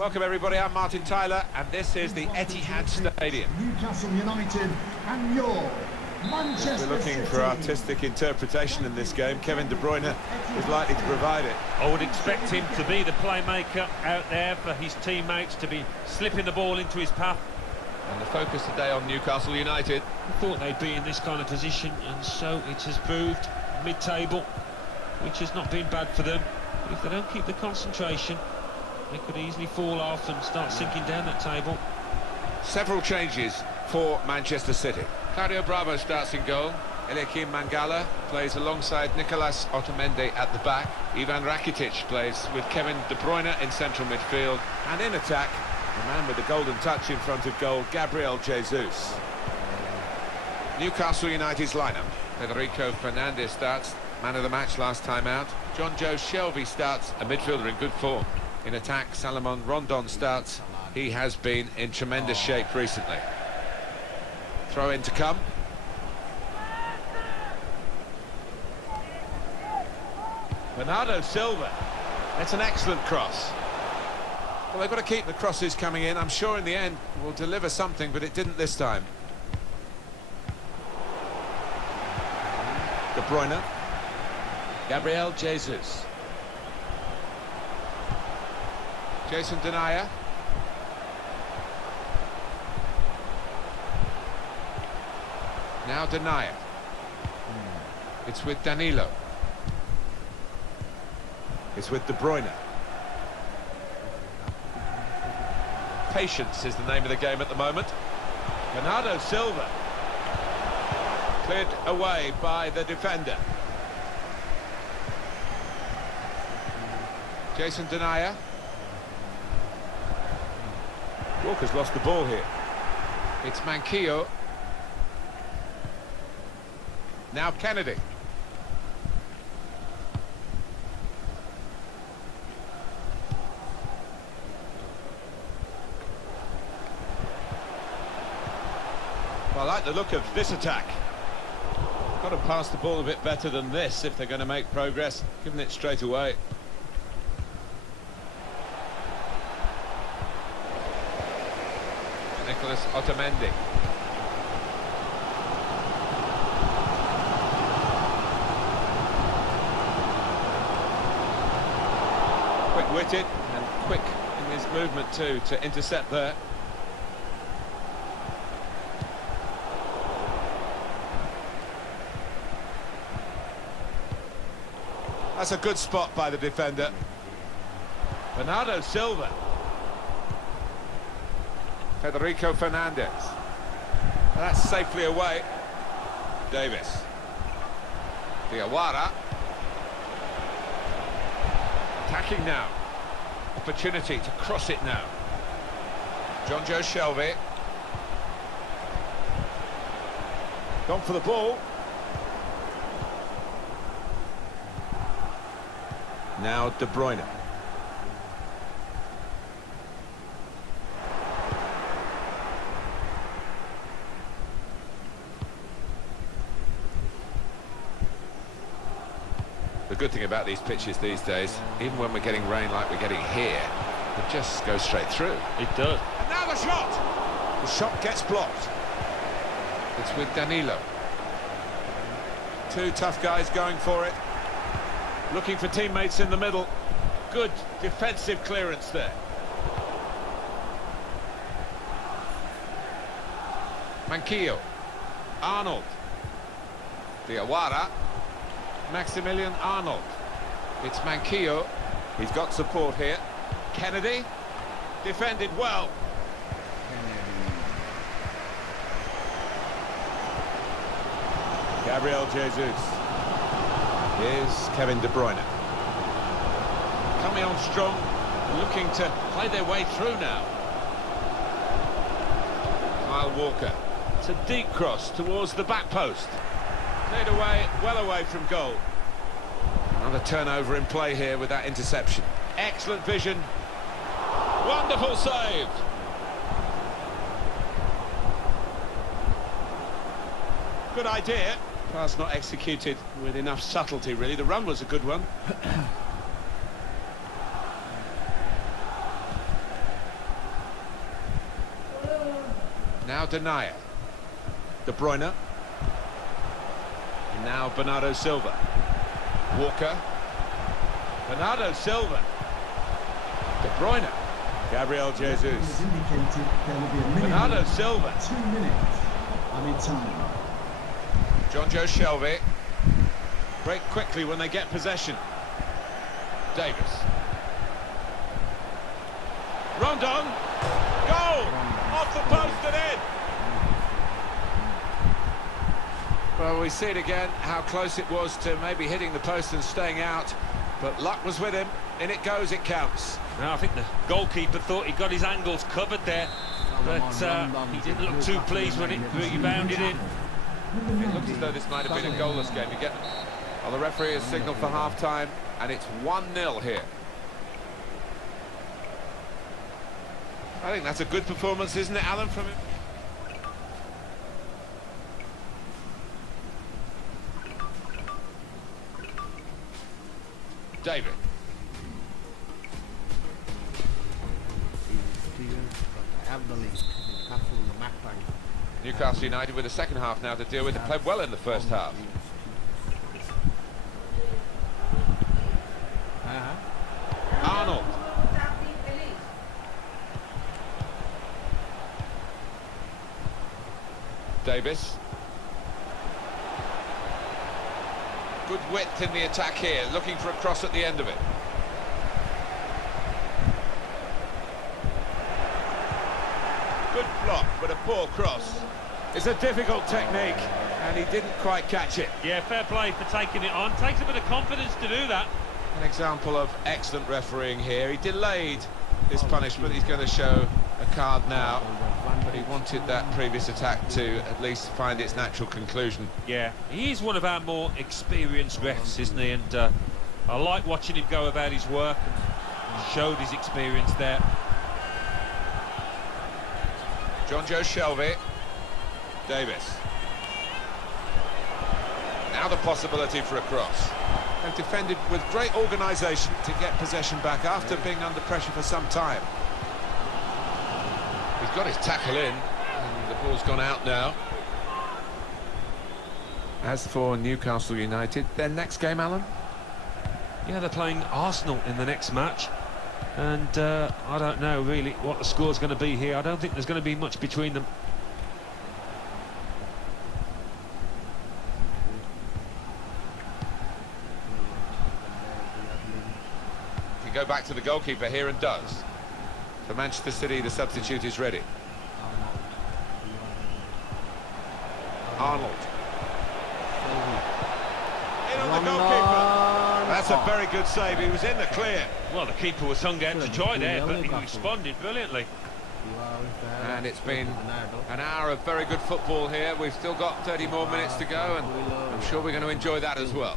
Welcome everybody, I'm Martin Tyler and this is the Etihad Stadium. Newcastle United and your Manchester We're looking City. for artistic interpretation in this game. Kevin De Bruyne is likely to provide it. I would expect him to be the playmaker out there for his teammates, to be slipping the ball into his path. And the focus today on Newcastle United. I thought they'd be in this kind of position, and so it has proved mid-table, which has not been bad for them. But if they don't keep the concentration, they could easily fall off and start sinking down that table. Several changes for Manchester City. Claudio Bravo starts in goal. Cmon Magpies plays alongside Nicolas Otamendi at the back. Ivan Rakitic plays with Kevin De Bruyne in central midfield. And in attack, the man with the golden touch in front of goal, Gabriel Jesus. Newcastle United's lineup. Federico Fernandez starts, man of the match last time out. John Joe Shelby starts, a midfielder in good form. In attack, Salomon Rondon starts. He has been in tremendous shape recently. Throw in to come. Bernardo Silva. It's an excellent cross. Well, they've got to keep the crosses coming in. I'm sure in the end we'll deliver something, but it didn't this time. De Bruyne. Gabriel Jesus. Jason Denayer. Now Denayer. It's with Danilo. It's with De Bruyne. Patience is the name of the game at the moment. Bernardo Silva. Cleared away by the defender. Jason Denayer. Walker's lost the ball here. It's Manquillo. Now Kennedy. Well, I like the look of this attack. Got to pass the ball a bit better than this if they're going to make progress. Giving it straight away. Nicolas Otamendi. Quick-witted and quick in his movement too to intercept there. That's a good spot by the defender. Bernardo Silva. Federico Fernandez. That's safely away. Davis. Diawara. Attacking now. Opportunity to cross it now. John Joe Shelby. Gone for the ball. Now De Bruyne. The good thing about these pitches these days, even when we're getting rain like we're getting here, it just goes straight through. It does. And now the shot! The shot gets blocked. It's with Danilo. Two tough guys going for it. Looking for teammates in the middle. Good defensive clearance there. Manquillo. Arnold. Diawara. Maximilian Arnold. It's Manquillo. He's got support here. Kennedy. Defended well. Gabriel Jesus. Here's Kevin De Bruyne. Coming on strong, looking to play their way through now. Kyle Walker. It's a deep cross towards the back post. Cleared away, well away from goal. Another turnover in play here with that interception. Excellent vision. Wonderful save. Good idea. Pass not executed with enough subtlety, really. The run was a good one. Now Denier. De Bruyne. And now Bernardo Silva. Walker. Bernardo Silva. De Bruyne. Gabriel It Jesus. was indicated there will be a minimum Bernardo of Silva. 2 minutes added time. John Joe Shelby. Break quickly when they get possession. Davis. Rondon. Goal! Off the post and in. Well, we see it again, how close it was to maybe hitting the post and staying out. But luck was with him. In it goes, it counts. Now, I think the goalkeeper thought he got his angles covered there, but he didn't look too pleased when it rebounded in. It looks as though this might have been a goalless game. You get. Well, the referee has signalled for half-time, and it's 1-0 here. I think that's a good performance, isn't it, Alan, from him? David. Newcastle United with the second half now to deal with. They played well in the first half. Arnold. Davis. Good width in the attack here, looking for a cross at the end of it. Good block, but a poor cross. It's a difficult technique, and he didn't quite catch it. Yeah, fair play for taking it on. Takes a bit of confidence to do that. An example of excellent refereeing here. He delayed this punishment. He's going to show a card now, but he wanted that previous attack to at least find its natural conclusion. Yeah, he's one of our more experienced refs, isn't he? And I like watching him go about his work, and showed his experience there. John Joe Shelby. Davis. Now the possibility for a cross. They've defended with great organisation to get possession back after being under pressure for some time. He's got his tackle in, and the ball's gone out now. As for Newcastle United, their next game, Alan? Yeah, they're playing Arsenal in the next match. And I don't know really what the score's going to be here. I don't think there's going to be much between them. Can go back to the goalkeeper here and does. For Manchester City, the substitute is ready. Arnold. In on the goalkeeper. That's a very good save. He was in the clear. Well, the keeper was hung out to try there, but he responded brilliantly. And it's been an hour of very good football here. We've still got 30 more minutes to go, and I'm sure we're going to enjoy that as well.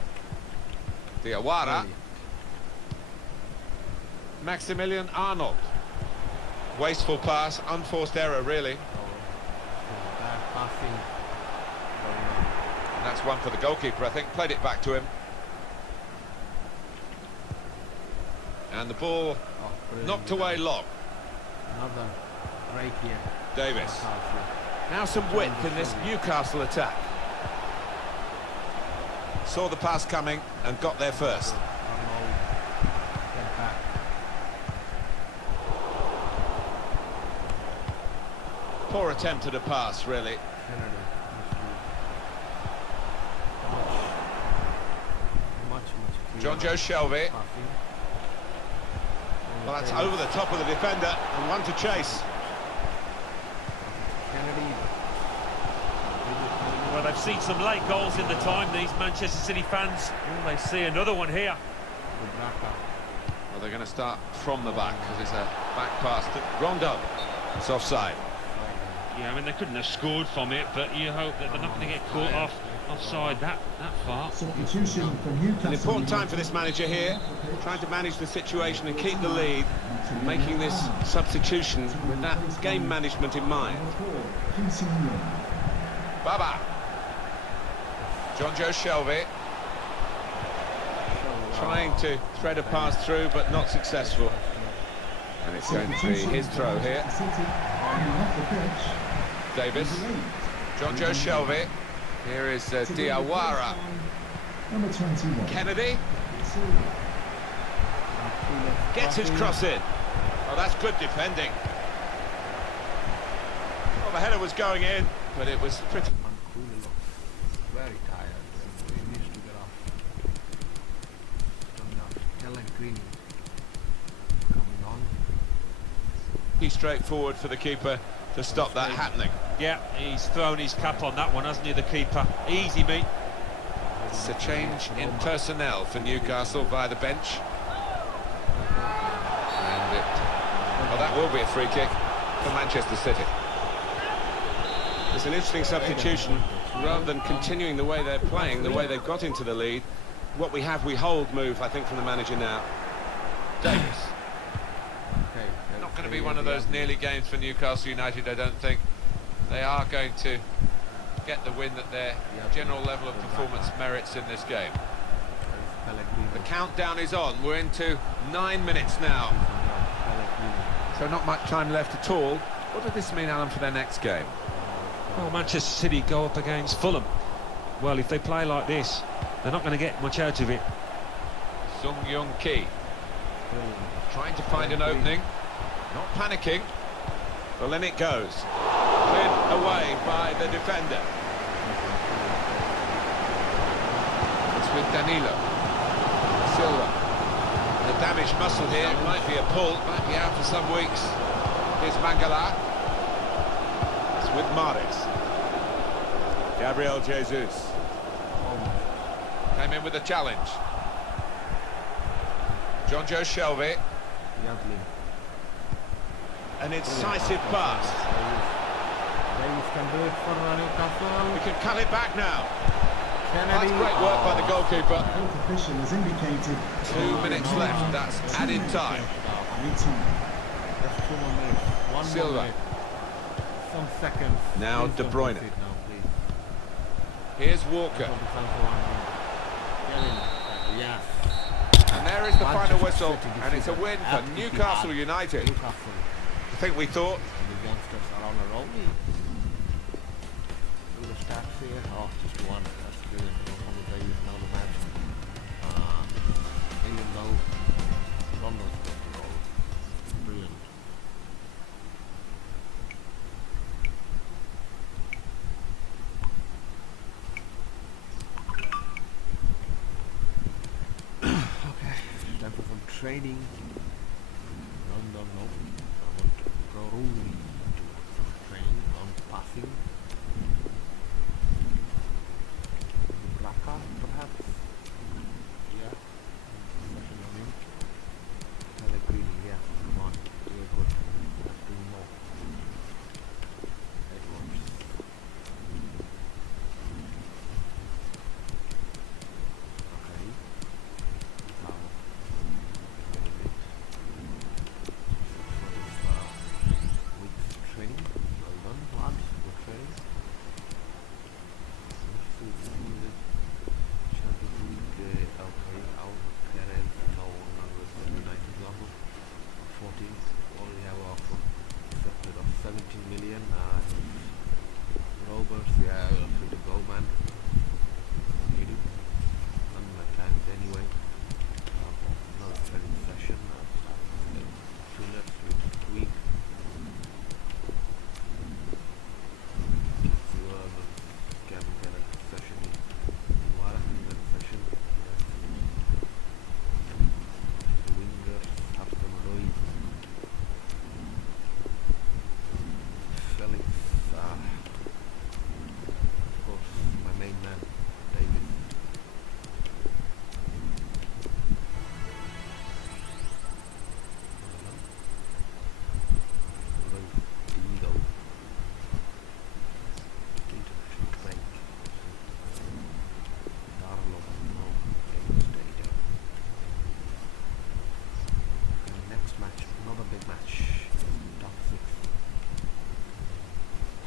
Diawara. Maximilian Arnold. Wasteful pass, unforced error, really. And that's one for the goalkeeper, I think. Played it back to him. And the ball knocked away long. Another break here. Davis. Now some width in this Newcastle attack. Saw the pass coming and got there first. Poor attempt at a pass, really. John Joe Shelby. Well, that's over the top of the defender and one to chase. Well, they've seen some late goals in the time, these Manchester City fans. Will they see another one here? Well, they're going to start from the back because it's a back pass to Rondon. It's offside. Yeah, I mean, they couldn't have scored from it, but you hope that they're not going to get caught offside that far. Substitution for Newcastle. An important time for this manager here, trying to manage the situation and keep the lead, making this substitution with that game management in mind. Baba. John Joe Shelby. Trying to thread a pass through, but not successful. And it's going to be his throw here. Davis. John Joe Shelby. Here is Diawara. Number 21. Kennedy gets his cross in. Oh, that's good defending. Well, the header was going in, but it was pretty... Manculo looks very tired. He needs to get off. Coming up. Helen Green coming on. He's straightforward for the keeper to stop that happening. Yeah, he's thrown his cap on that one, hasn't he, the keeper? Easy, mate. It's a change in personnel for Newcastle via the bench. And well, that will be a free kick for Manchester City. It's an interesting substitution. Rather than continuing the way they're playing, the way they've got into the lead, what we have, we hold move, I think, from the manager now. Davis. Okay. Not going to be one of those nearly games for Newcastle United, I don't think. They are going to get the win that their general level of performance merits in this game. The countdown is on. We're into 9 minutes now. So not much time left at all. What does this mean, Alan, for their next game? Well, Manchester City go up against Fulham. Well, if they play like this, they're not going to get much out of it. Sung Young Ki trying to find an opening, not panicking. Well, in it goes. Cleared away by the defender. It's with Danilo. Silva. The damaged muscle here, it might be a pull, might be out for some weeks. Here's Mangala. It's with Maris. Gabriel Jesus. Came in with a challenge. John Joe Shelby. An incisive pass. Davis can do it for Newcastle. We can cut it back now. Kennedy. That's great work by the goalkeeper. Health official has indicated 2 minutes left, that's added time. 18. Just 2 more minutes. One Silva. more minute. Some seconds. Now Please De don't Bruyne. concede now, please. Here's Walker. Yes. And there is the final Manchester whistle, City and it's a win for defeated Newcastle United. Newcastle. I think we thought The youngsters are on a roll. Do the stats here. Oh, just one. That's brilliant. On the day now the match. Even though London's got the roll. Brilliant. Okay, time for some training. No. I want to go Rooney to some training on passing. Raka, perhaps? Yeah. Session on him. Pellegrini, yeah. Come on. You're good. Let's do more. Edwards. Okay. Now. Week's training. Well done, lads. Good training. Champions League, okay, our parents now numbers 90 level, 14th, only have offer accepted of 17 million. Roberts, yeah, free to go, man. Need it. Done my times anyway. Another training session. Fillers with week. Can get a session in. What a session. Wingers have some noise. Felix, of course, my main man, David. Dido. International break. Darlow, no, stadium. And next match, another big match. Top 6.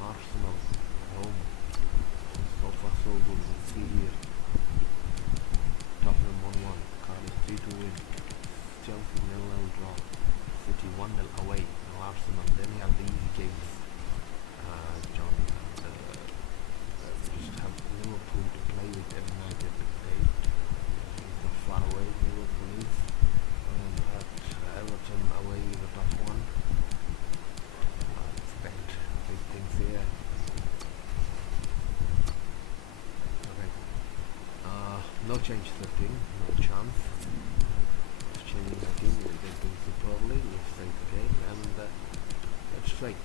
Arsenal at home. So far so good. We'll see here. Tottenham 1-1. Cardiff 3-2 win. Chelsea 0-0 draw. City 1-0 away. Now Arsenal. Then we have the easy games. John no change the thing, no chance. Just changing the team, we'll get things superbly, we'll straight the game, and that's straight.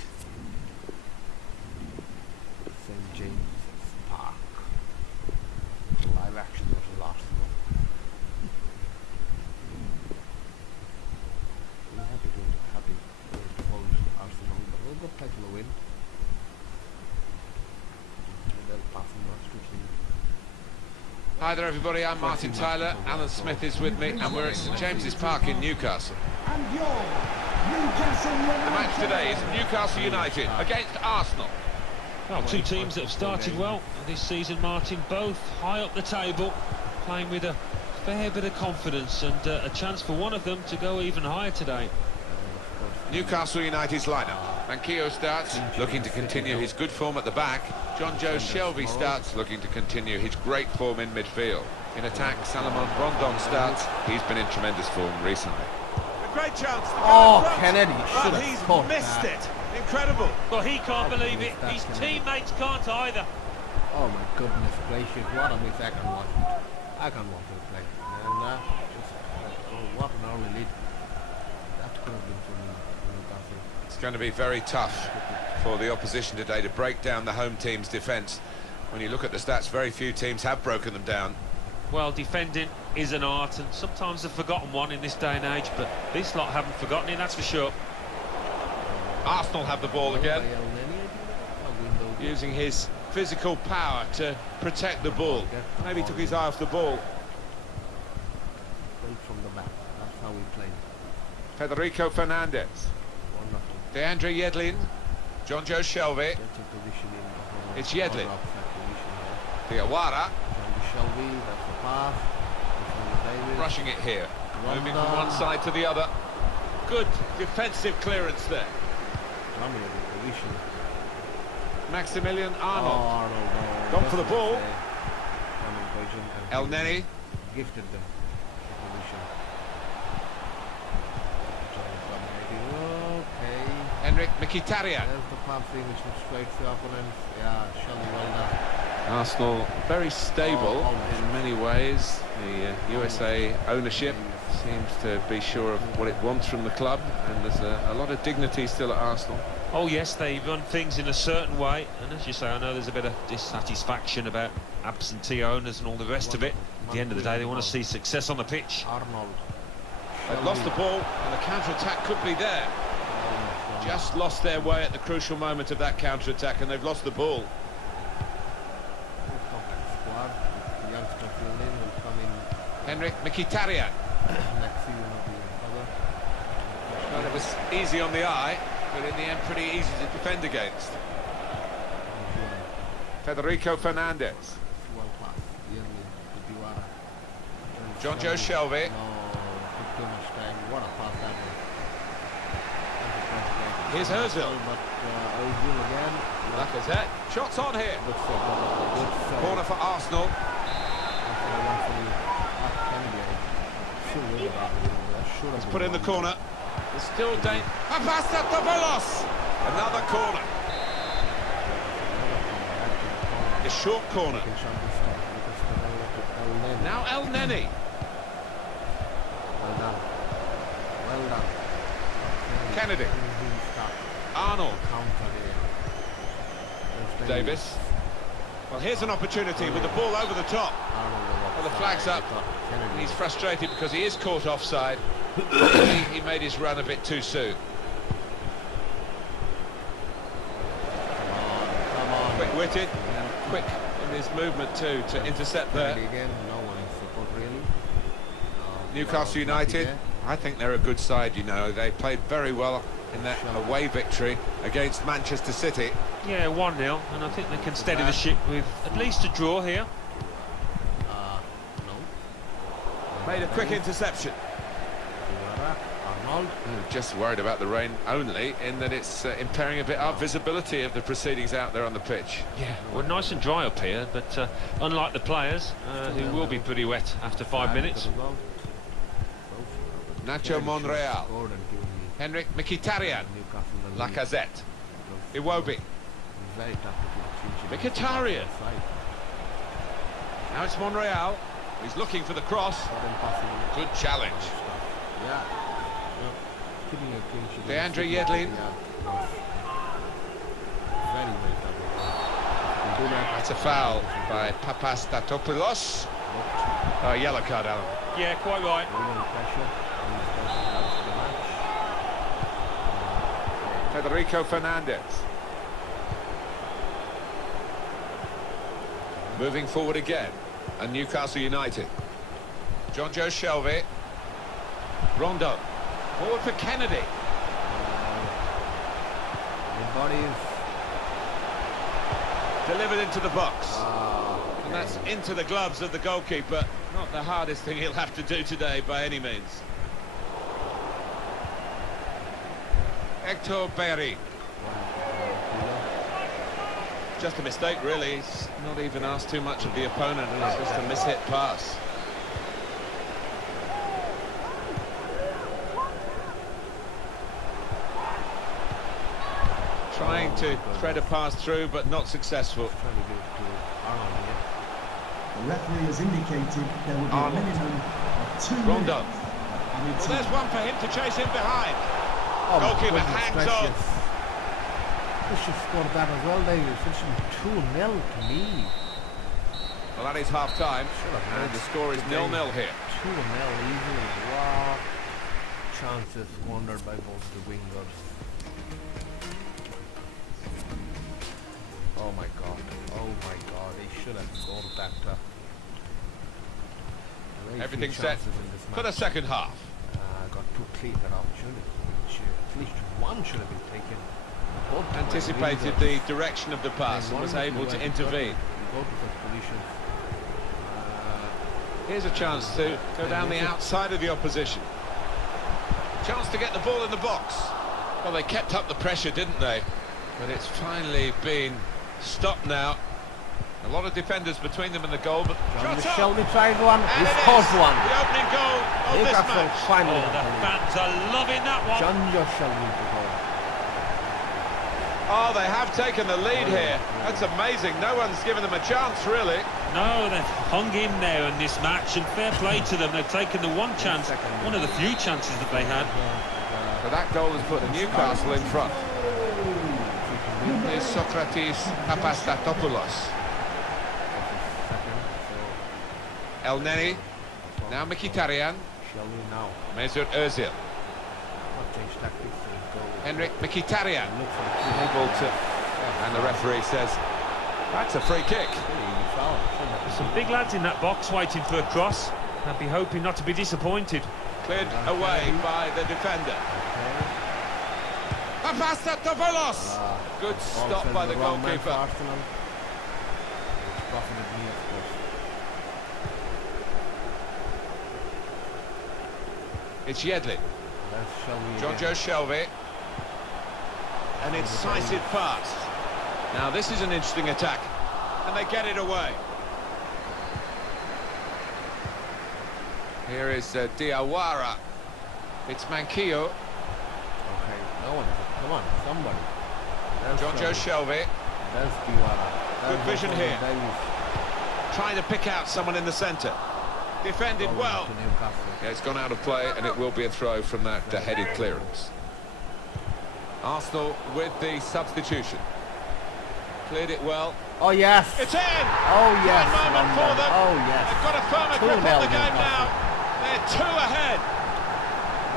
St. James's Park. Live action versus Arsenal. I'm happy to hold Arsenal, but we'll go play for the win. And they'll pass the match to King. Hi there everybody, I'm Martin Tyler, Alan Smith is with me, and we're at St James's Park in Newcastle. And your Newcastle United. The match today is Newcastle United against Arsenal. Well, two teams that have started well this season, Martin, both high up the table, playing with a fair bit of confidence, and a chance for one of them to go even higher today. Newcastle United's lineup. Manquillo starts, looking to continue his good form at the back. John Joe Shelby starts, looking to continue his great form in midfield. In attack, Salomon Rondon starts. He's been in tremendous form recently. A great chance to go Oh, in front, Kennedy should but have he's caught missed that. it. Incredible. Well, he can't believe it. That His Kennedy. teammates can't either. Oh my goodness gracious, what a miss. I can watch it play. And what an early lead. That could have been for Newcastle. It's going to be very tough for the opposition today to break down the home team's defence. When you look at the stats, very few teams have broken them down. Well, defending is an art, and sometimes a forgotten one in this day and age, but this lot haven't forgotten it, that's for sure. Arsenal have the ball again, using his physical power to protect the ball. Maybe took his eye off the ball. Play from the back. That's how we play. Federico Fernandez, Wonderful. Deandre Yedlin, John Joe Shelby, Gets a position in. It's Yedlin. Offside position there. Diawara, John Shelby, that's the pass. Davis. rushing it here. Moving from one side to the other. Good defensive clearance there. Dominated position. Maximilian Oh, Arnold. Arnold. Gone for the ball. El Neni, Gifted the position. Okay. Henrik Mkhitaryan. There's the passing which was straight to the opponents. Yeah, Shelby well done. Arsenal very stable Oh, in many ways. The USA ownership seems to be sure of what it wants from the club, and there's a lot of dignity still at Arsenal. Oh yes, they run things in a certain way, and as you say, I know there's a bit of dissatisfaction about absentee owners and all the rest of it. At the end of the day, they want to see success on the pitch. Arnold. They've lost the ball, and the counter-attack could be there. Just lost their way at the crucial moment of that counter-attack, and they've lost the ball. Squad. The youngster filled in will come in Henrik Mkhitaryan. next season will be another. Well, it was easy on the eye, but in the end pretty easy to defend against. Federico Fernandez. Well class. John Joe Shelby. No, took too much time. What a pass that was. Here's Ozil. But Ozil again. Lacazette. Shots on here. Good save. Good save. Corner for Arsenal. It's put in the corner. There's still danger. Papastatopoulos! Another corner. A short corner. Now El Neni. Well done. Well done. Kennedy. Arnold. Counter there. Davis. Well, here's an opportunity with the ball over the top. Well, the flag's up. And he's frustrated because he is caught offside. He made his run a bit too soon. Quick-witted and quick in his movement too to intercept there. Again, no one in support really. Newcastle United, I think they're a good side, you know. They played very well in that away victory against Manchester City. Yeah, 1-0, and I think they can steady the ship with at least a draw here. No. Made a quick interception. Arnold. Just worried about the rain only, in that it's impairing a bit our visibility of the proceedings out there on the pitch. Yeah, well, nice and dry up here, but unlike the players, who will be pretty wet after 5 minutes. Nacho Monreal, Henrik Mkhitaryan, Lacazette, Iwobi, Mkhitaryan. Now it's Monreal. He's looking for the cross. Not impossible. Good challenge. Yeah. Keeping a clean sheet. Deandre Yedlin. Very, very tough. That's a foul by Papastatopoulos. Oh, yellow card, Alan. Yeah, quite right. Pressure. And he's going out for the match. Federico Fernandez. Moving forward again. And Newcastle United. John Joe Shelby. Rondo. Forward for Kennedy. The body is... Delivered into the box. And that's into the gloves of the goalkeeper. Not the hardest thing he'll have to do today by any means. Hector Berry. Just a mistake, really. He's not even asked too much of the opponent, and it's just a mishit pass. Trying to thread a pass through, but not successful. Trying to give it to Arnold here. The referee has indicated there will be a minimum of 2 Rondo. minutes. Well, there's one for him to chase him behind. Oh, my Goalkeeper goodness hangs on. gracious. They should score that as well. They were finishing 2-0 to me. Well, that is half-time, and the score is 0-0 here. 2-0 easily. Wow. Chances squandered by both the wingers. Oh my god. Oh my god. They should have scored that. Everything set for the second half. Got 2 clear opportunities, which at least one should have been taken. Both Anticipated the direction of the pass and was able to intervene. Both of those positions. Here's a chance to go down the outside of the opposition. Chance to get the ball in the box. Well, they kept up the pressure, didn't they? But it's finally been stopped now. A lot of defenders between them and the goal, but shots up! Shelby tried one, And he it scores is one. the opening goal of this Newcastle match. finally. Oh, the fans are loving that one. John Shelby to goal. Oh, they have taken the lead here. That's amazing. No one's given them a chance, really. No, they've hung in there in this match, and fair play to them. They've taken the one chance, one of the few chances that they had. But that goal has put Newcastle in front. Is Socrates Papastatopoulos. El Neni. Now Mkhitaryan. Shelby now. Mesut Ozil. Not change tactics, so goal. Henrik Mkhitaryan. Looks like Able to... And the referee says, that's a free kick. foul. Some big lads in that box waiting for a cross. I'd be hoping not to be disappointed. Cleared away by the defender. Papastatopoulos! Good stop by the goalkeeper. Arsenal. Profited me, of course. It's Yedlin. That's Shelby John again. Joe Shelby. An incisive pass. Now this is an interesting attack. And they get it away. Here is Diawara. It's Manquillo. Okay, no one. Come on, somebody. There's John Joe Shelby. There's Diawara. Good vision Alphonso here. Davies. Trying to pick out someone in the centre. Defended Going well. to Newcastle. Yeah, it's gone out of play, and it will be a throw from that headed clearance. Arsenal with the substitution. Cleared it well. Oh yes. It's in! Oh yes. Fine moment for them. Oh yes. They've got a firmer grip on the game now. They're 2 ahead.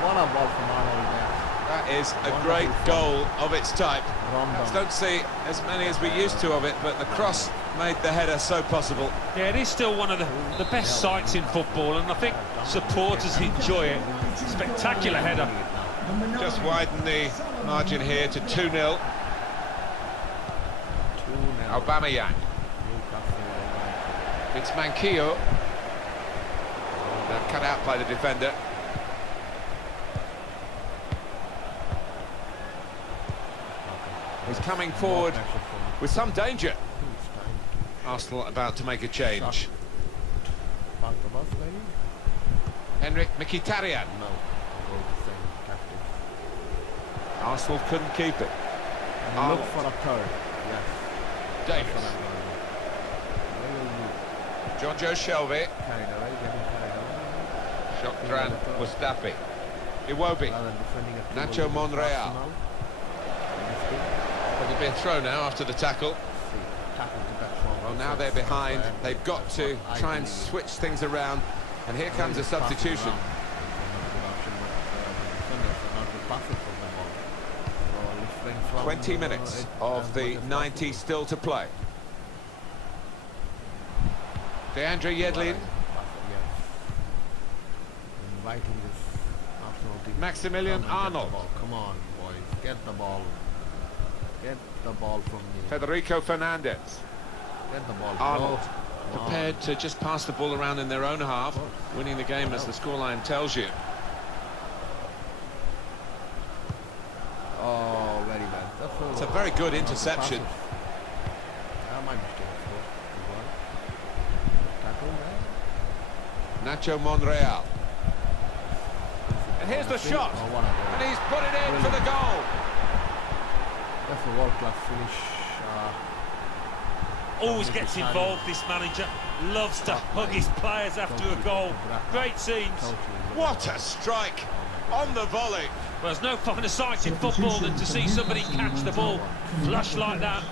What a ball from Arnold there. That is a great goal of its type. Rondon. Don't see as many as we used to of it, but the cross made the header so possible. Yeah, it is still one of the best sights in football, and I think supporters enjoy it. Spectacular header. Just widen the margin here to 2-0. 2-0. Aubameyang. It's Manquillo. Now cut out by the defender. He's coming forward with some danger. Arsenal about to make a change. Henrik Mkhitaryan. No. Arsenal couldn't keep it. And look for a third. Yes. Davis. John Joe Shelby. Carried away, getting carried away. Shotran Mustafi. Iwobi. Rather than defending it Nacho towards Monreal. Arsenal. Mistake. It'll be a throw now after the tackle. See, tackle to that one. Well, now they're behind. They've got to try and switch things around. And here comes a substitution. 20 minutes of the 90 still to play. Deandre Yedlin. Maximilian Arnold. Come on, boys. Get the ball. Get the ball from me. Federico Fernandez. Get the ball. Arnold. Go. Prepared to just pass the ball around in their own half, winning the game as the scoreline tells you. Oh, very bad. It's a very good interception. My mistake. Tackle there. Nacho Monreal. And here's the shot. Oh, what a goal. And he's put it in for the goal. That's a world-class finish. Always gets involved, this manager. Loves to hug his players after a goal. Great scenes. What a strike on the volley. Well, there's no finer sight in football than to see somebody catch the ball flush like that.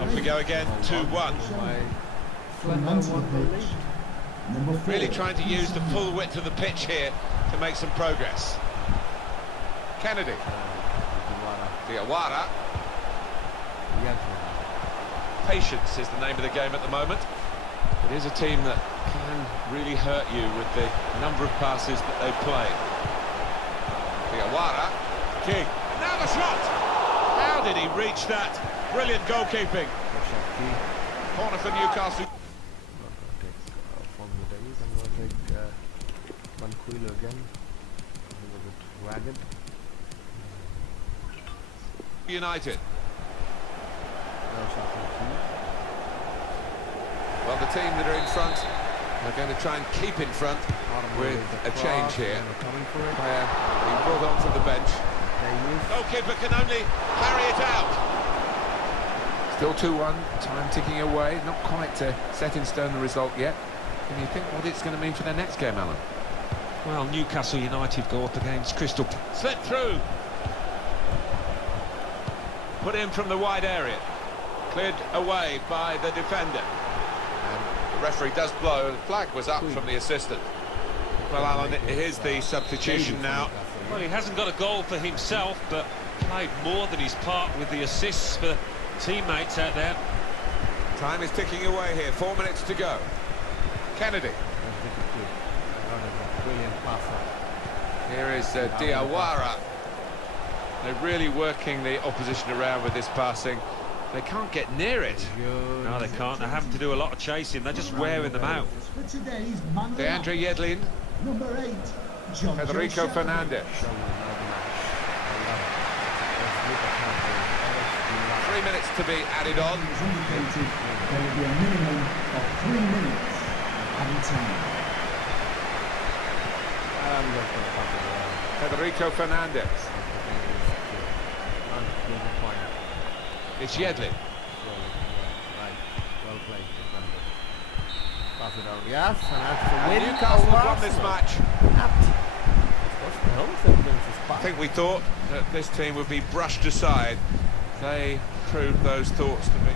Off we go again, 2-1. From onto the pitch. Number 4. Really trying to use the full width of the pitch here to make some progress. Kennedy. Diawara. Patience is the name of the game at the moment. It is a team that can really hurt you with the number of passes that they play. Diawara. King. And now the shot! How did he reach that? Brilliant goalkeeping. Corner for Newcastle. From the days, I'm going to take Banquillo again. A little bit ragged. United. Well, the team that are in front are going to try and keep in front with a change here. Player being brought on from the bench. Goalkeeper can only carry it out. Still 2-1, time ticking away. Not quite set in stone the result yet. Can you think what it's going to mean for their next game, Alan? Well, Newcastle United go up against Crystal. Slip through. Put in from the wide area. Cleared away by the defender. And the referee does blow. The flag was up from the assistant. Well, Alan, here's the substitution now. Well, he hasn't got a goal for himself, but played more than his part with the assists for teammates out there. Time is ticking away here. 4 minutes to go. Kennedy. Here is Diawara. They're really working the opposition around with this passing. They can't get near it. No, they can't. They're having to do a lot of chasing. They're just wearing them out. For today's man of the Deandre match, Yedlin. number 8, John Federico Joe Fernandez. 3 minutes to be added on. It was indicated there will be a minimum of 3 minutes added time. Federico Fernandez. It's Yedlin. Well played. Pass it out. Yes, and that's the win. Newcastle have won this match. I think we thought that this team would be brushed aside. They proved those thoughts to be.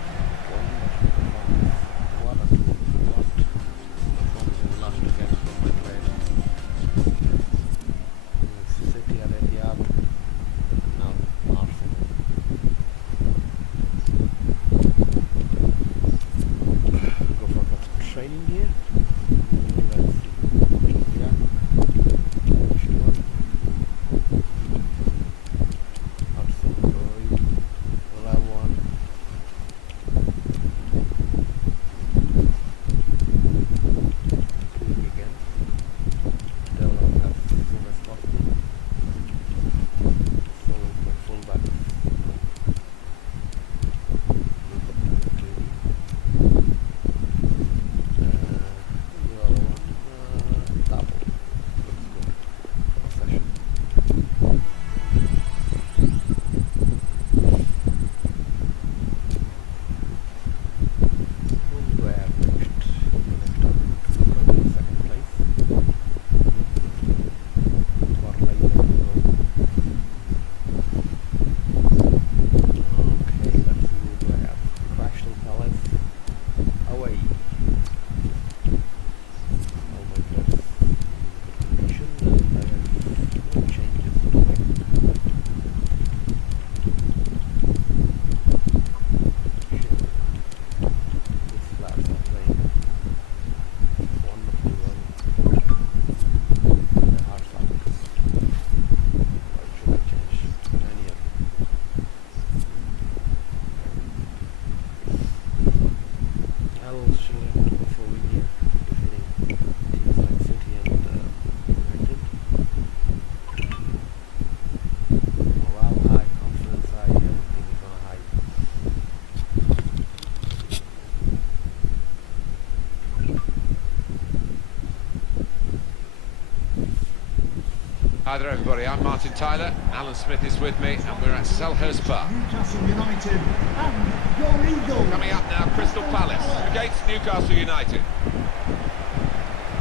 Hi there everybody, I'm Martin Tyler, Alan Smith is with me and we're at Selhurst Park. Newcastle United and your Eagles. Coming up now, Crystal Palace against Newcastle United.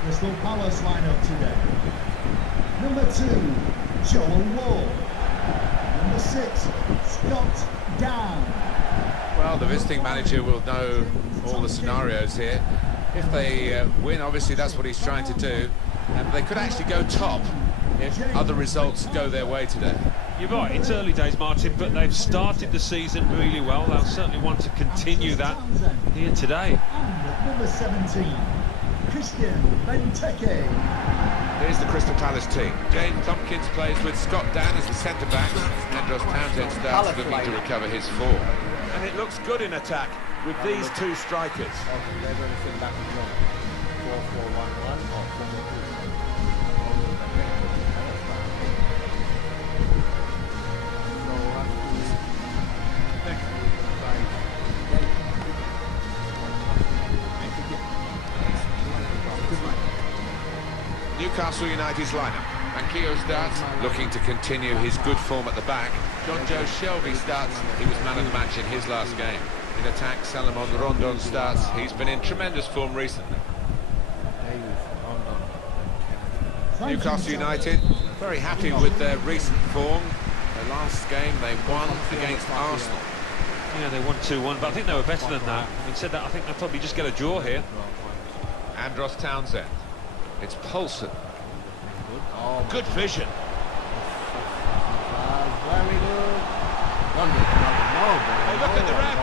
Crystal Palace lineup today. Number 2, Joel Wall. Number 6, Scott Down. Well, the visiting manager will know all the scenarios here. If they win, obviously that's what he's trying to do. And they could actually go top if other results go their way today. You're right, it's early days, Martin, but they've started the season really well. They'll certainly want to continue that here today. And number 17, Christian Benteke. Here's the Crystal Palace team. Jane Tompkins plays with Scott Dann as the centre-back. Andros Townsend starts looking to recover his form. And it looks good in attack with these two strikers. They're going to sit back and go 4-4-1-1 or 4-2-3-1. Newcastle United's lineup. Manquillo starts, looking to continue his good form at the back. John Joe Shelby starts, he was man of the match in his last game. In attack, Salomon Rondon starts, he's been in tremendous form recently. Newcastle United, very happy with their recent form. Their last game they won against Arsenal. Yeah, they won 2-1, but I think they were better than that. Having said that, I think they'll probably just get a draw here. Andros Townsend. It's Poulsen. Good vision. Very good. They look at the ref.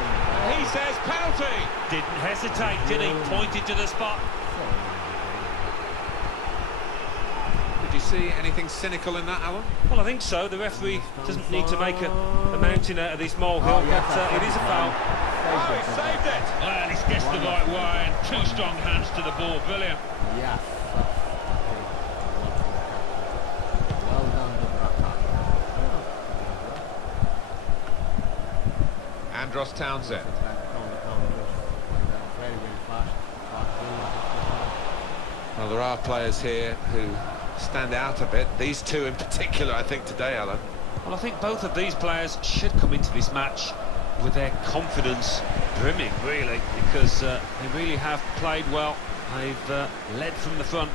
He says penalty. Didn't hesitate, did he? Pointed to the spot. Did you see anything cynical in that, Alan? Well, I think so. The referee doesn't need to make a mountain out of this molehill, but it is a foul. Oh, he saved it. Well, he's guessed the right way, and two strong hands to the ball. Brilliant. Yes. Well done, Andros Townsend. Well, there are players here who stand out a bit. These two in particular, I think, today, Alan. Well, I think both of these players should come into this match with their confidence brimming, really, because they really have played well. They've led from the front.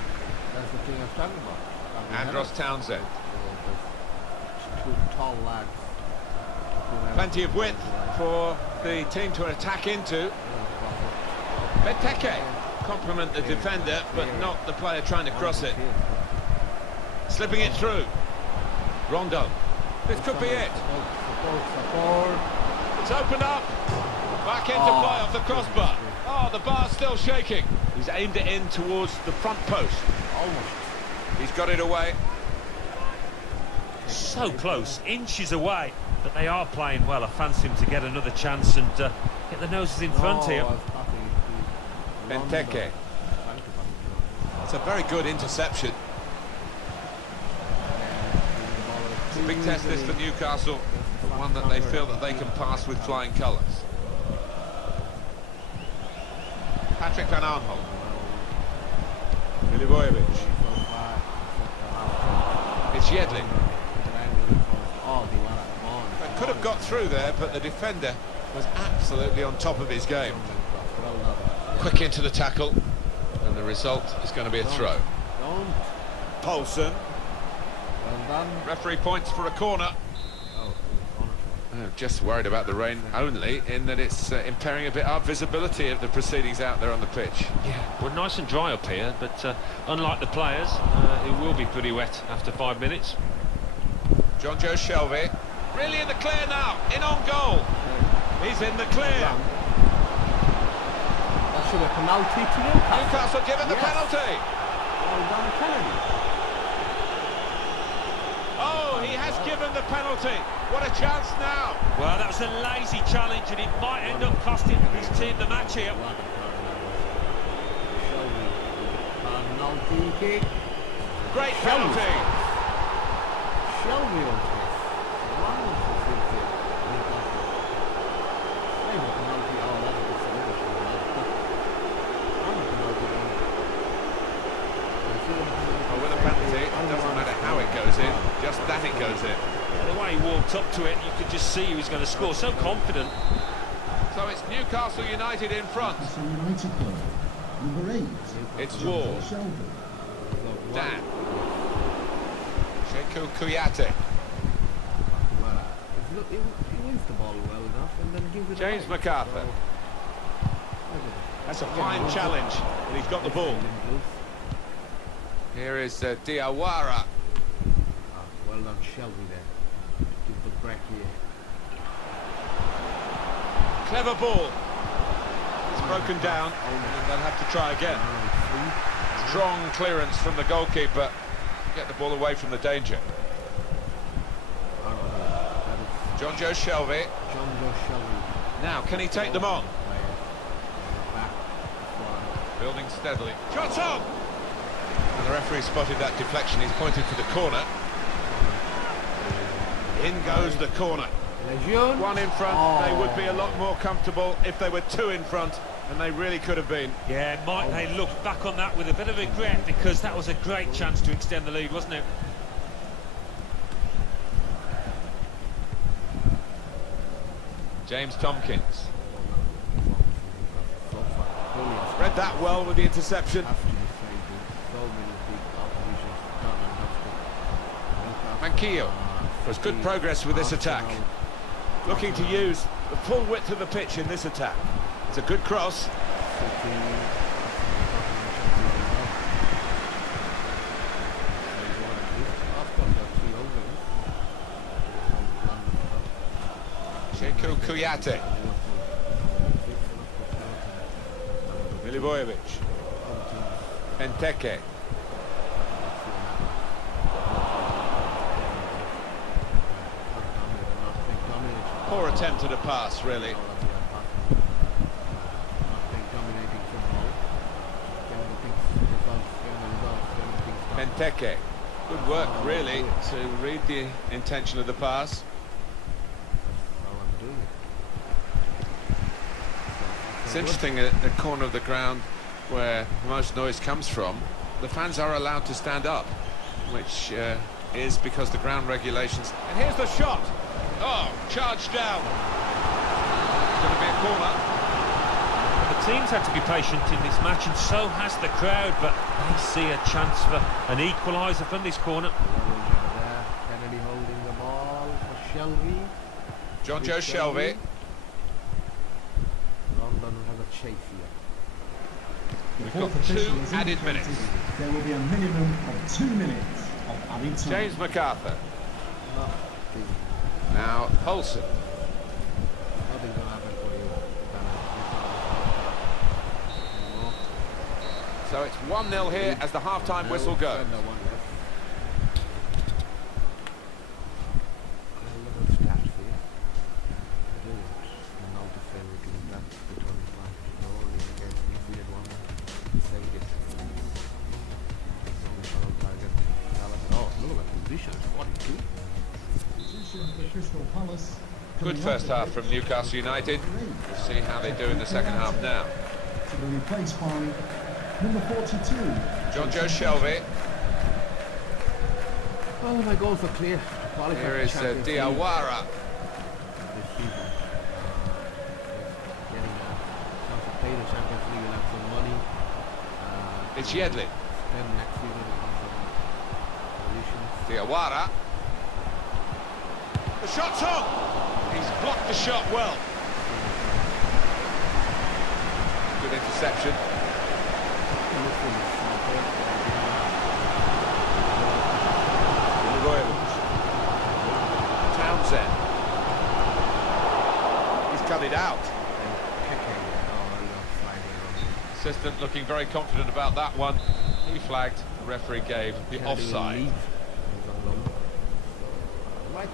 That's the thing I'm talking about. Andros Townsend. Two tall lads. Plenty of width for the team to attack into. Benteke compliment the defender, but not the player trying to cross it. Slipping it through. Rondo. This could be it. Support. It's opened up. Back into play off the crossbar. Oh, the bar's still shaking. He's aimed it in towards the front post. Almost. He's got it away. So close, inches away, but they are playing well. I fancy him to get another chance and get the noses in front here. Benteke. It's a very good interception. It's a big test this for Newcastle, but one that they feel that they can pass with flying colours. Patrick Van Aanholt. Milivojevic. It's Yedlin. They could have got through there, but the defender was absolutely on top of his game. Quick into the tackle, and the result is going to be a throw. Poulsen. Referee points for a corner. Just worried about the rain only, in that it's impairing a bit our visibility of the proceedings out there on the pitch. Yeah, we're nice and dry up here, but unlike the players, it will be pretty wet after 5 minutes. John Joe Shelby, really in the clear now, in on goal. He's in the clear. That should be a penalty to Newcastle. Newcastle given the penalty. Well done, Kennedy. Oh, he has given the penalty. What a chance now. Well, that was a lazy challenge, and it might end up costing his team the match here. Penalty kick. Great penalty. Shelby on this. Wonderful free kick. Penalty. Oh, that's a good Well, with a penalty, it doesn't matter how it goes goes in. Just that it goes in. The way he walked up to it, you could just see he was going to score. So confident. So it's Newcastle United in front. Newcastle United club. Number 8. It's Ward. Shelby. Dan. Sheku Kuyate. Look, he wins the ball well enough and then gives it James away. MacArthur. That's a fine challenge, and he's got the ball. Here is Diawara. Well done, Shelby there. Give the break here. Clever ball. It's broken down, and they'll have to try again. Strong clearance from the goalkeeper. Get the ball away from the danger. John Joe Shelby. Now, can he take them on? Building steadily. Shots on! And the referee spotted that deflection. He's pointed for the corner. In goes the corner. One in front. They would be a lot more comfortable if they were two in front, and they really could have been. Yeah, Mike, they look back on that with a bit of regret because that was a great chance to extend the lead, wasn't it? James Tompkins. Read that well with the interception. Manquillo. There's good progress with this attack. Looking to use the full width of the pitch in this attack. It's a good cross. Sheku Kuyate. Milivojevic. Benteke. Poor attempt at a pass, really. Benteke. Good work, really, to read the intention of the pass. It's interesting at the corner of the ground where most noise comes from, the fans are allowed to stand up, which is because the ground regulations. And here's the shot. Oh, charged down. It's going to be a corner. The teams had to be patient in this match, and so has the crowd, but they see a chance for an equaliser from this corner. Kennedy holding the ball for Shelby. John Joe Shelby. London has a chase here. We've got 2 added minutes. There will be a minimum of 2 minutes of added time. James MacArthur. Now, Olsen. Nothing's going to happen for you. So it's 1-0 here as the half-time whistle goes. Good first half from Newcastle United. We'll see how they do in the second half now. To be replaced by number 42. John Joe Shelby. Well, my goals are clear. Here is Diawara. This season, getting a chance to play the Champions League and have some money. It's Yedlin. Then next season it comes from positions. Diawara. The shot's on! He's blocked the shot well. Good interception. Townsend. He's cut it out. Assistant looking very confident about that one. He flagged, the referee gave the offside.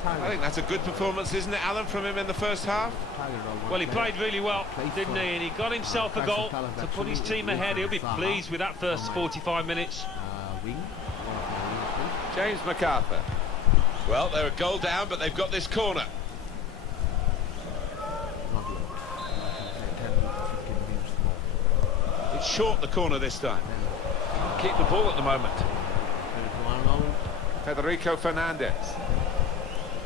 I think that's a good performance, isn't it, Alan, from him in the first half? Well, he played really well, didn't he? And he got himself a goal to put his team ahead. He'll be pleased with that first 45 minutes. James MacArthur. Well, they're a goal down, but they've got this corner. It's short, the corner this time. Keep the ball at the moment. Federico Fernandez.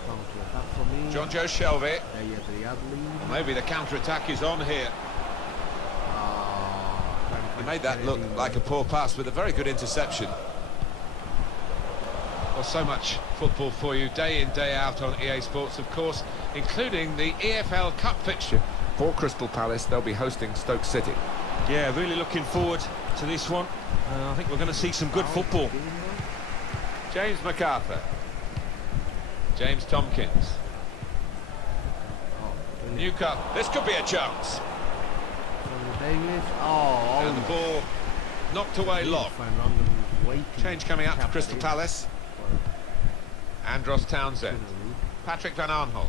Counter-attack for me. John Joe Shelby. Maybe the counter-attack is on here. He made that look like a poor pass with a very good interception. Well, so much football for you day in, day out on EA Sports, of course, including the EFL Cup fixture. For Crystal Palace, they'll be hosting Stoke City. Yeah, really looking forward to this one. I think we're going to see some good football. James MacArthur. James Tompkins. Newcatle. This could be a chance. And the ball knocked away lob. Change coming out for Crystal Palace. Andros Townsend. Patrick Van Arnholt.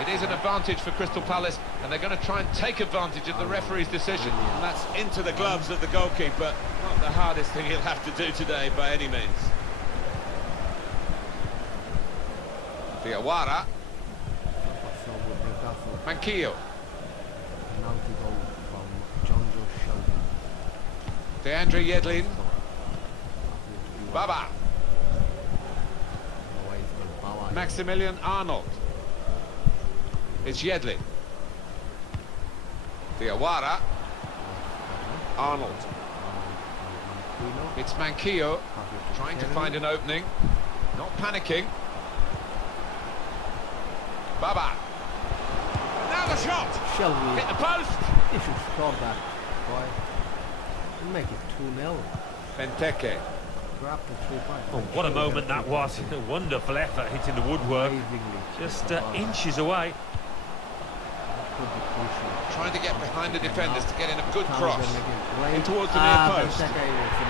It is an advantage for Crystal Palace, and they're going to try and take advantage of the referee's decision. And that's into the gloves of the goalkeeper. Not the hardest thing he'll have to do today by any means. Diawara. Manquillo. DeAndre Yedlin. Baba. Maximilian Arnold. It's Yedlin. Diawara. Arnold. It's Manquillo. Trying to find an opening. Not panicking. Baba. Now the shot. Shelby. Hit the post. You should score that, boy. And make it 2-0. Benteke. Grab the 3 points. Oh, what a moment that was. A wonderful effort hitting the woodwork. Just inches away. Trying to get behind the defenders to get in a good cross. In towards the near post.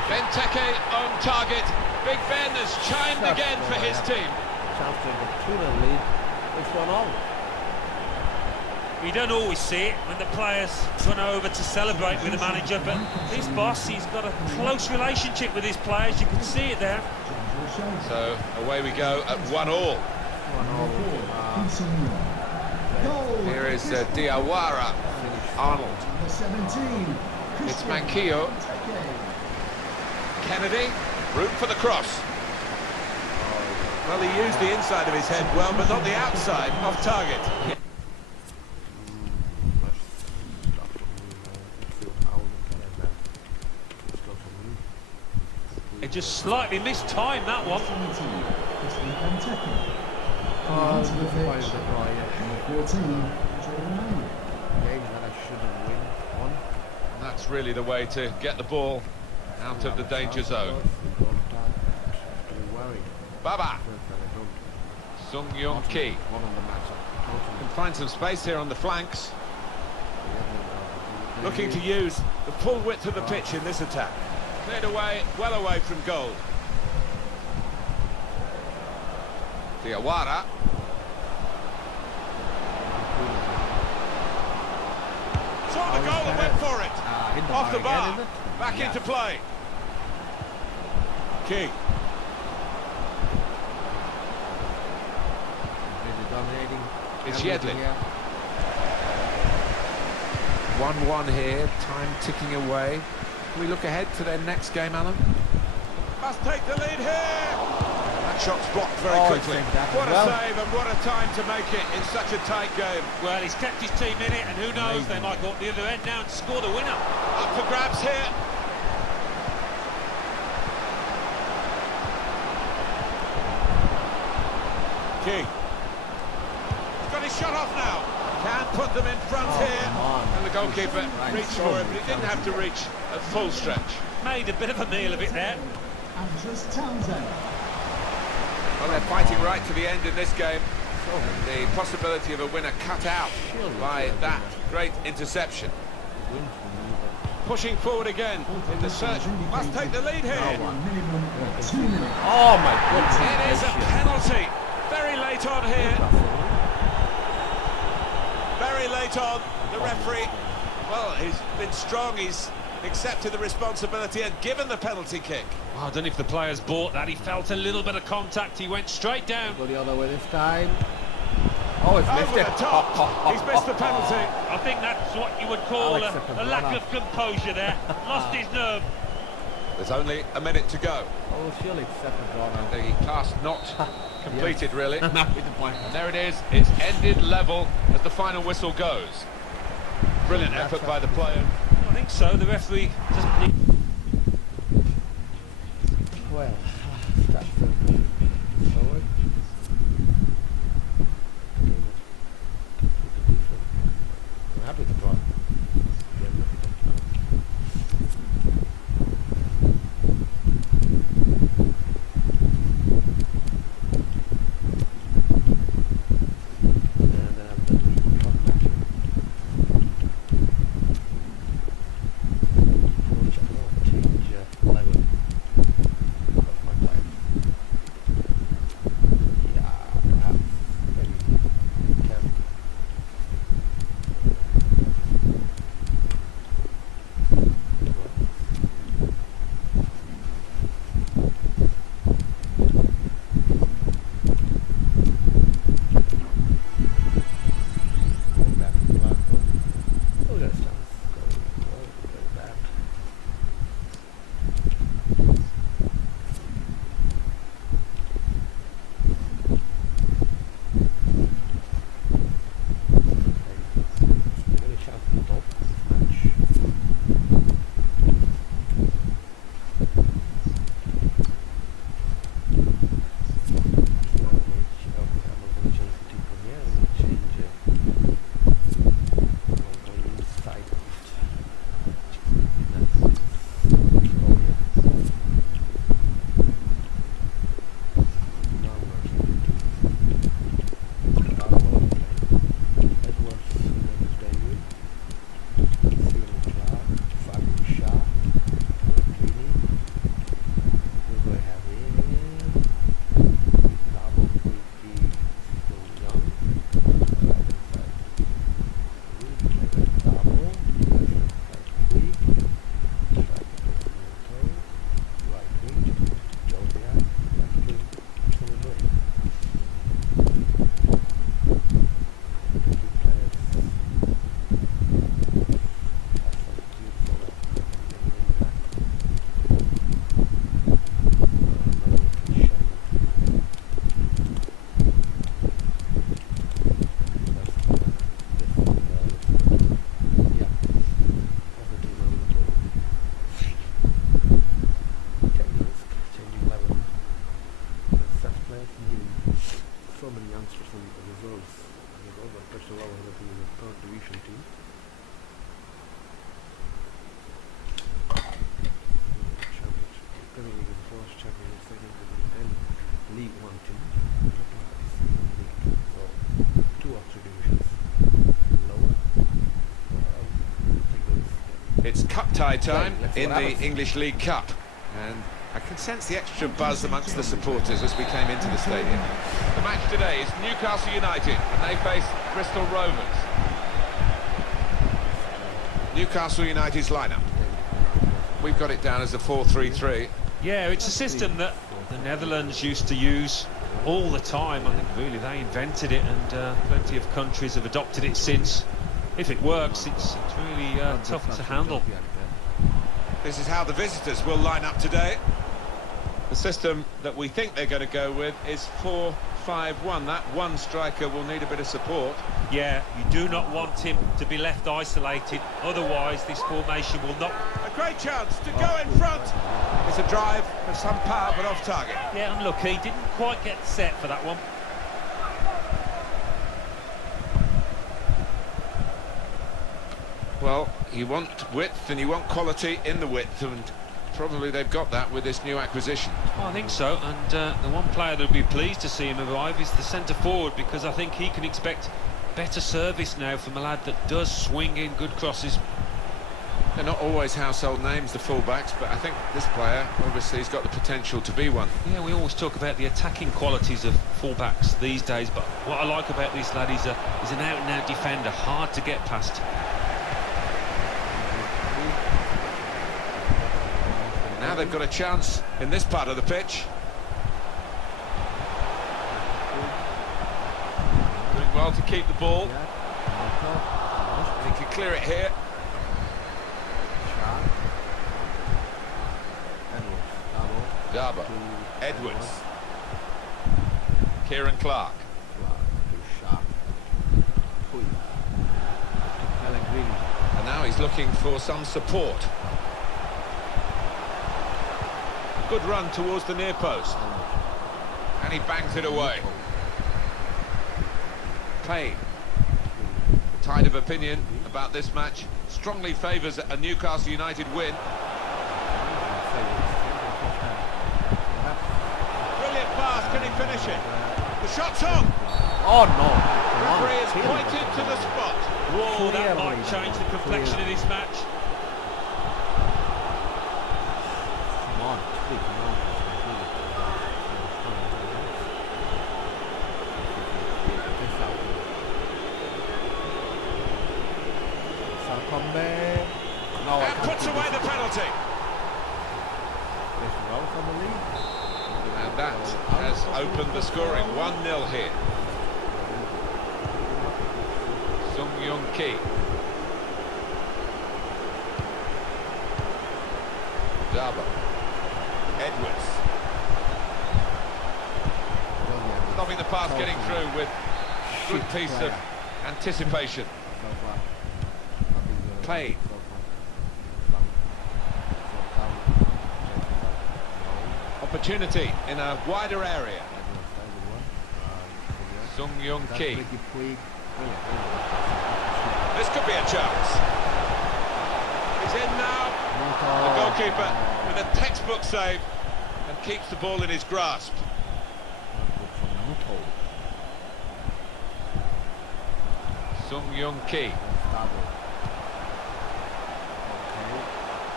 Benteke on target. Big Ben has chimed again for his team. Chance to get to the lead. It's 1-0. You don't always see it when the players run over to celebrate with the manager, but this boss, he's got a close relationship with his players. You can see it there. So away we go at 1-1. Here is Diawara. Arnold. It's Manquillo. Kennedy. Room for the cross. Well, he used the inside of his head well, but not the outside. Off target. It just slightly mistimed that one. And that's really the way to get the ball out of the danger zone. Baba. Sung Young Ki. Can find some space here on the flanks. Looking to use the full width of the pitch in this attack. Cleared away, well away from goal. Diawara. Saw the goal and went for it. Off the bar. Back into play. Key. It's Yedlin. 1-1 here, time ticking away. Can we look ahead to their next game, Alan? Must take the lead here! That shot's blocked very quickly. What a save and what a time to make it in such a tight game. Well, he's kept his team in it, and who knows, they might go up the other end now and score the winner. Up for grabs here. Key. He's got his shot off now. Can't put them in front here. And the goalkeeper reached for it, but he didn't have to reach at full stretch. Made a bit of a meal of it there. Andros Townsend. Well, they're fighting right to the end in this game. And the possibility of a winner cut out by that great interception. Pushing forward again in the search. Must take the lead here. Minimum 2 minutes. Oh my goodness. It is a penalty. Very late on here. Very late on. The referee, well, he's been strong. He's accepted the responsibility and given the penalty kick. Oh, I don't know if the players bought that. He felt a little bit of contact. He went straight down. Go the other way this time. Oh, it's missed Over it. the top. He's missed the penalty. I think that's what you would call a lack of composure there. Lost his nerve. There's only a minute to go. Oh, surely it's set the draw now. The task not completed, really. I'm happy with the point. And there it is. It's ended level as the final whistle goes. Brilliant effort by the players. I think so. The referee doesn't need... Well, that's forward. I'm happy with the draw. It's cup tie time in the English League Cup, and I can sense the extra buzz amongst the supporters as we came into the stadium. The match today is Newcastle United, and they face Bristol Rovers. Newcastle United's lineup. We've got it down as a 4-3-3. Yeah, it's a system that the Netherlands used to use all the time. I think really they invented it, and plenty of countries have adopted it since. If it works, it's really tough to handle. This is how the visitors will line up today. The system that we think they're going to go with is 4-5-1. That one striker will need a bit of support. Yeah, you do not want him to be left isolated, otherwise this formation will not... A great chance to go in front. It's a drive of some power, but off target. Yeah, unlucky, didn't quite get set for that one. Well, you want width and you want quality in the width, and probably they've got that with this new acquisition. Well, I think so, and the one player that would be pleased to see him arrive is the centre forward, because I think he can expect better service now from a lad that does swing in good crosses. They're not always household names, the full-backs, but I think this player obviously has got the potential to be one. Yeah, we always talk about the attacking qualities of full-backs these days, but what I like about this lad is an out-and-out defender, hard to get past. Now they've got a chance in this part of the pitch. Doing well to keep the ball. He can clear it here. Garber. to Edwards. Kieran Clark. Clark to Sharp. Puig. Pellegrini. And now he's looking for some support. Good run towards the near post. And he bangs it away. Payne. Tide of opinion about this match strongly favours a Newcastle United win. Brilliant pass, can he finish it? The shot's on! Oh no! Referee has pointed to the spot. Whoa, that Clearly, might change the complexion of this match. Come on, please, come on. Sarkombe. No, And puts away the penalty. And that has opened the scoring. 1-0 here. Sung Young Ki. Garber. Edwards. Stopping the pass, getting through with good piece of anticipation. Payne. Opportunity in a wider area. Sung Young Ki. This could be a chance. He's in now. The goalkeeper with a textbook save and keeps the ball in his grasp. Sung Young Ki.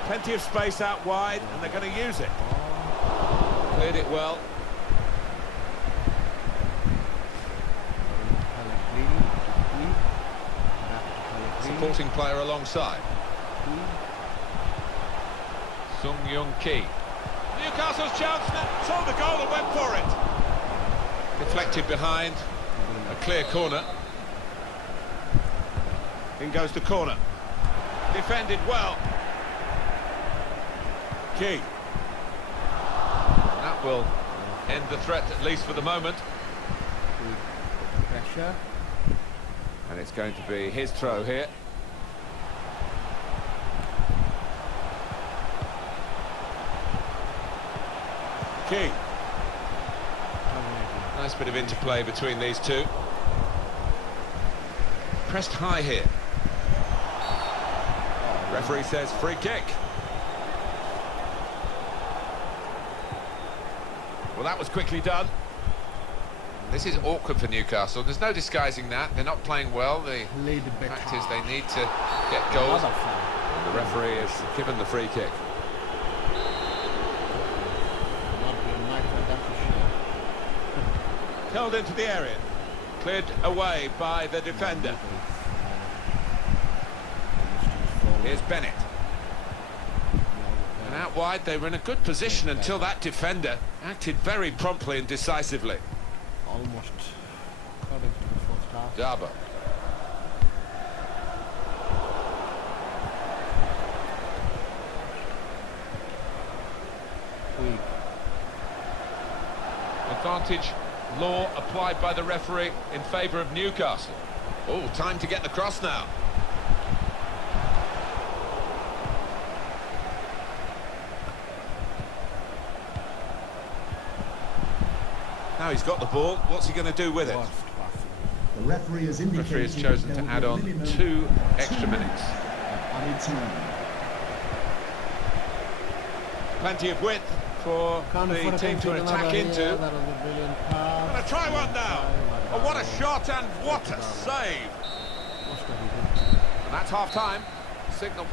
Plenty of space out wide, and they're going to use it. Cleared it well. Supporting player alongside. Sung Young Ki. Newcastle's chance now. Saw the goal and went for it. Deflected behind. A clear corner. In goes the corner. Defended well. Ki. That will end the threat, at least for the moment. Pressure. And it's going to be his throw here. Ki. Nice bit of interplay between these two. Pressed high here. Referee says free kick. Well, that was quickly done. This is awkward for Newcastle. There's no disguising that. They're not playing well. The fact is they need to get goals. And the referee has given the free kick. Held into the area. Cleared away by the defender. Here's Bennett. And out wide, they were in a good position until that defender acted very promptly and decisively. Almost cut into the first half. Garber. Advantage law applied by the referee in favour of Newcastle. Oh, time to get the cross now. Now he's got the ball. What's he going to do with it? The referee has The indicated referee has chosen there to will be add a on minimum 2 of extra 2 minutes. added time. Plenty of width for the team to attack into. Gonna try one now. Oh, what a shot and what a save. And that's half time. Signal.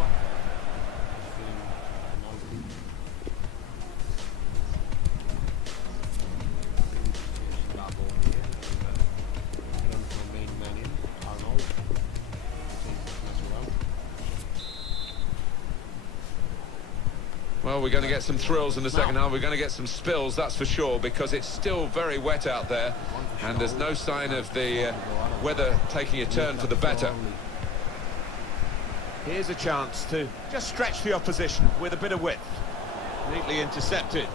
Well, we're going to get some thrills in the second half. We're going to get some spills, that's for sure, because it's still very wet out there, and there's no sign of the weather taking a turn for the better. Here's a chance to just stretch the opposition with a bit of width. Neatly intercepted.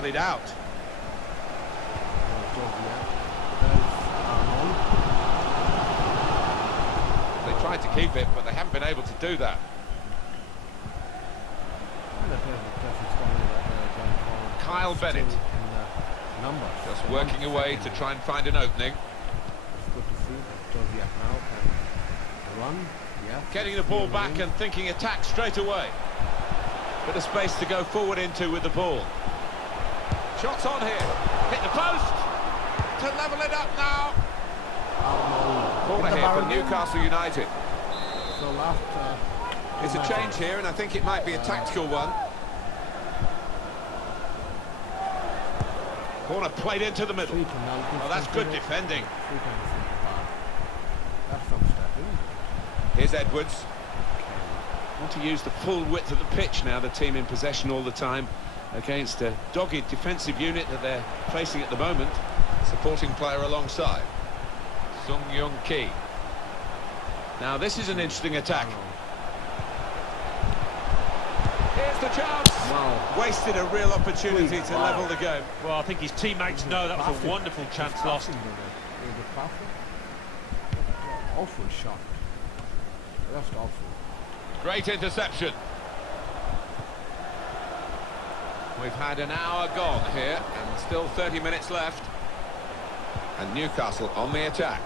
cut it out. They tried to keep it, but they haven't been able to do that. Kyle Bennett. Just working away to try and find an opening. Getting the ball back and thinking attack straight away. Bit of space to go forward into with the ball. Shots on here. Hit the post. To level it up now. Corner here for Newcastle United. It's a change here, and I think it might be a tactical one. Corner played into the middle. Oh, that's good defending. Here's Edwards. Want to use the full width of the pitch now, the team in possession all the time against a dogged defensive unit that they're facing at the moment. Supporting player alongside. Sung Young Ki. Now this is an interesting attack. Here's the chance. Wow. Wasted a real opportunity to level the game. Well, I think his teammates know that was a wonderful chance lost. Awful shot. Just awful. Great interception. We've had an hour gone here and still 30 minutes left. And Newcastle on the attack.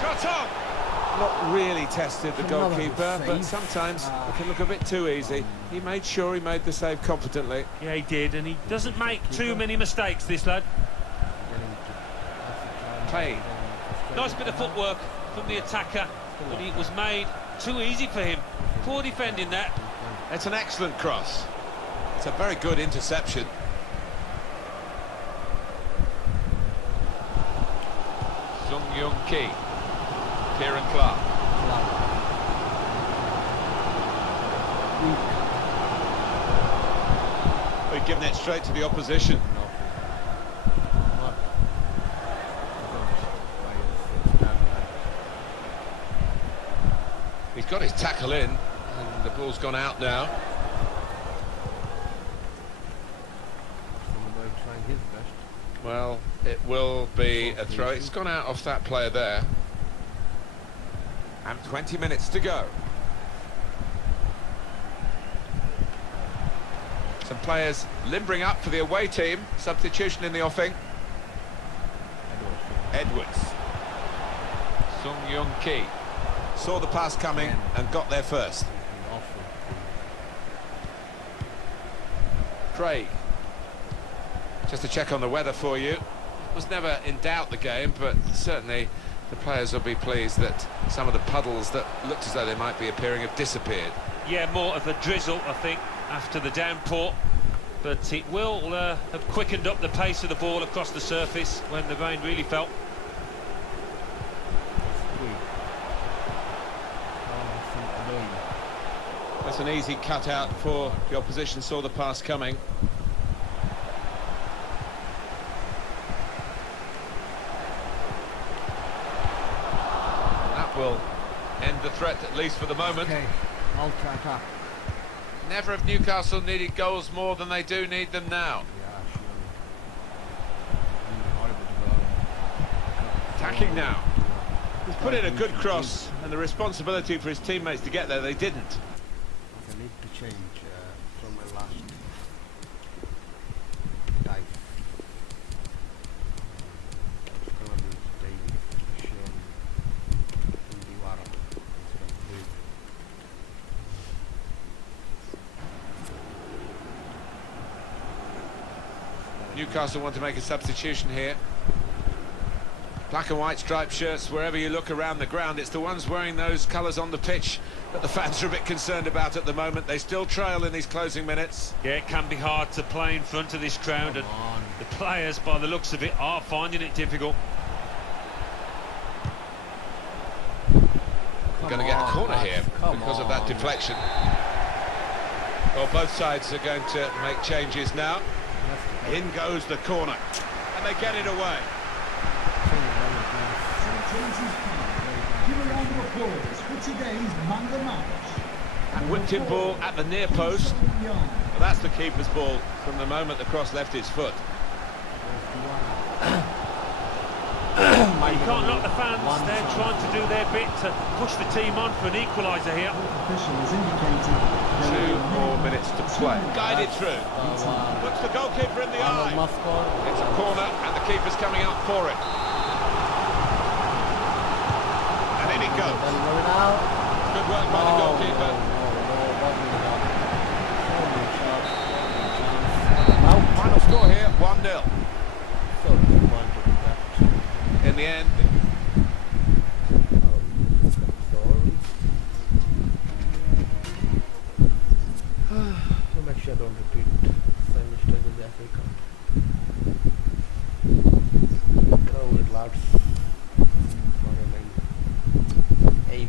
Shot on! Not really tested the goalkeeper, but sometimes it can look a bit too easy. He made sure he made the save competently. Yeah, he did, and he doesn't make too many mistakes, this lad. Played. Nice bit of footwork from the attacker, but it was made too easy for him. Poor defending that. It's an excellent cross. It's a very good interception. Sung Young Ki. Kieran Clark. We've given it straight to the opposition. He's got his tackle in, and the ball's gone out now. Well, it will be a throw. It's gone out off that player there. And 20 minutes to go. Some players limbering up for the away team. Substitution in the offing. Edwards. Sung Young Ki. Saw the pass coming and got there first. Craig. Just to check on the weather for you. Was never in doubt the game, but certainly the players will be pleased that some of the puddles that looked as though they might be appearing have disappeared. Yeah, more of a drizzle, I think, after the downpour. But it will have quickened up the pace of the ball across the surface when the rain really fell. That's an easy cutout for the opposition, saw the pass coming. That will end the threat, at least for the moment. Okay, ultra-attack. Never have Newcastle needed goals more than they do need them now. Attacking now. He's put in a good cross, and the responsibility for his teammates to get there, they didn't. I need to change from my last dive. It's gonna be staying in the water instead of blue. Newcastle want to make a substitution here. Black and white striped shirts, wherever you look around the ground, it's the ones wearing those colours on the pitch that the fans are a bit concerned about at the moment. They still trail in these closing minutes. Yeah, it can be hard to play in front of this crowd, and the players, by the looks of it, are finding it difficult. We're going to get a corner here because of that deflection. Well, both sides are going to make changes now. In goes the corner, and they get it away. Give a round of applause for today's man of the match. And whipped in ball at the near post. Well, that's the keeper's ball from the moment the cross left his foot. You can't knock the fans, they're trying to do their bit to push the team on for an equaliser here. Official has indicated there will 2 be more minutes to play. Guided through. Wow. Looks the goalkeeper in the eye. Must score. It's a corner and the keeper's coming up for it. And in it goes. Good work by the goalkeeper. Final score here, 1-0. So disappointed with that. In the end, So make sure I don't repeat same mistake in the FA Cup. Go with lads. Aim.